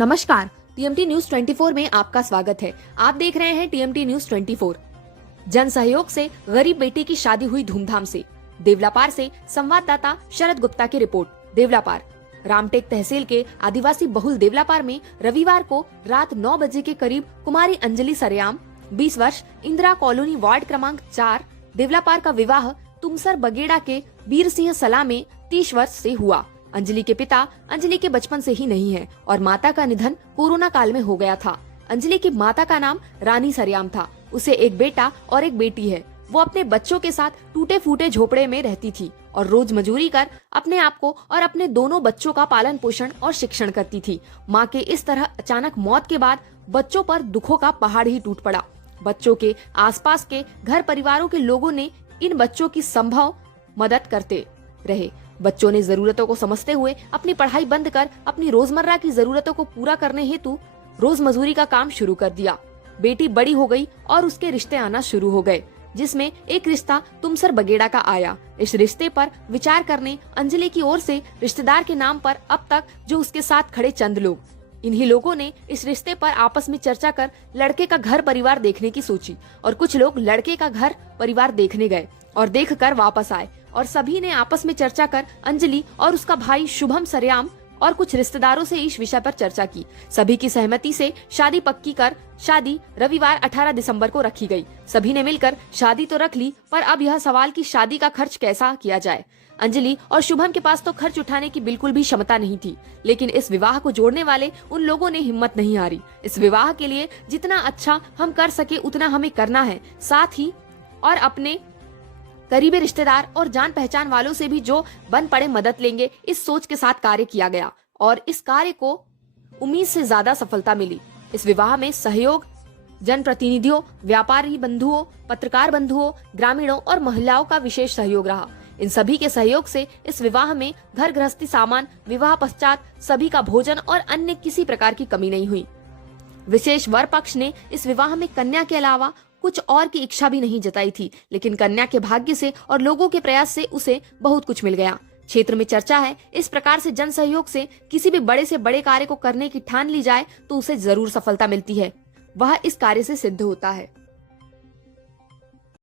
नमस्कार, TMT news 24 में आपका स्वागत है। आप देख रहे हैं टीएमटी न्यूज 24। जन सहयोग से गरीब बेटी की शादी हुई धूमधाम से। देवलापार से संवाददाता शरद गुप्ता की रिपोर्ट। देवलापार रामटेक तहसील के आदिवासी बहुल देवलापार में रविवार को रात 9 बजे के करीब कुमारी अंजलि सरेयाम 20 वर्ष इंदिरा कॉलोनी वार्ड क्रमांक 4 देवलापार का विवाह तुमसर बगेड़ा के बीर सिंह सला में 30 वर्ष से हुआ। अंजलि के पिता अंजलि के बचपन से ही नहीं है और माता का निधन कोरोना काल में हो गया था। अंजलि की माता का नाम रानी सरेयाम था। उसे एक बेटा और एक बेटी है। वो अपने बच्चों के साथ टूटे फूटे झोपड़े में रहती थी और रोज मजूरी कर अपने आप को और अपने दोनों बच्चों का पालन पोषण और शिक्षण करती थी। माँ के इस तरह अचानक मौत के बाद बच्चों पर दुखों का पहाड़ ही टूट पड़ा। बच्चों के आसपास के घर परिवारों के लोगों ने इन बच्चों की संभव मदद करते रहे। बच्चों ने जरूरतों को समझते हुए अपनी पढ़ाई बंद कर अपनी रोजमर्रा की जरूरतों को पूरा करने हेतु रोज मजूरी का काम शुरू कर दिया। बेटी बड़ी हो गई और उसके रिश्ते आना शुरू हो गए, जिसमें एक रिश्ता तुमसर बगेड़ा का आया। इस रिश्ते पर विचार करने अंजलि की ओर से रिश्तेदार के नाम पर अब तक जो उसके साथ खड़े चंद लोग, इन्हीं लोगों ने इस रिश्ते पर आपस में चर्चा कर लड़के का घर परिवार देखने की सोची और कुछ लोग लड़के का घर परिवार देखने गए और देख कर वापस आए और सभी ने आपस में चर्चा कर अंजलि और उसका भाई शुभम सरेयाम और कुछ रिश्तेदारों से इस विषय पर चर्चा की। सभी की सहमति से शादी पक्की कर शादी रविवार 18 दिसंबर को रखी गई। सभी ने मिलकर शादी तो रख ली, पर अब यह सवाल कि शादी का खर्च कैसा किया जाए। अंजलि और शुभम के पास तो खर्च उठाने की बिल्कुल भी क्षमता नहीं थी, लेकिन इस विवाह को जोड़ने वाले उन लोगों ने हिम्मत नहीं हारी। इस विवाह के लिए जितना अच्छा हम कर सके उतना हमें करना है, साथ ही और अपने करीबी रिश्तेदार और जान पहचान वालों से भी जो बन पड़े मदद लेंगे, इस सोच के साथ कार्य किया गया और इस कार्य को उम्मीद से ज्यादा सफलता मिली। इस विवाह में सहयोग जनप्रतिनिधियों, व्यापारी बंधुओं, पत्रकार बंधुओं, ग्रामीणों और महिलाओं का विशेष सहयोग रहा। इन सभी के सहयोग से इस विवाह में घर गृहस्थी सामान, विवाह पश्चात सभी का भोजन और अन्य किसी प्रकार की कमी नहीं हुई। विशेष वर पक्ष ने इस विवाह में कन्या के अलावा कुछ और की इच्छा भी नहीं जताई थी, लेकिन कन्या के भाग्य से और लोगों के प्रयास से उसे बहुत कुछ मिल गया। क्षेत्र में चर्चा है, इस प्रकार से जन सहयोग से किसी भी बड़े से बड़े कार्य को करने की ठान ली जाए तो उसे जरूर सफलता मिलती है। वह इस कार्य से सिद्ध होता है।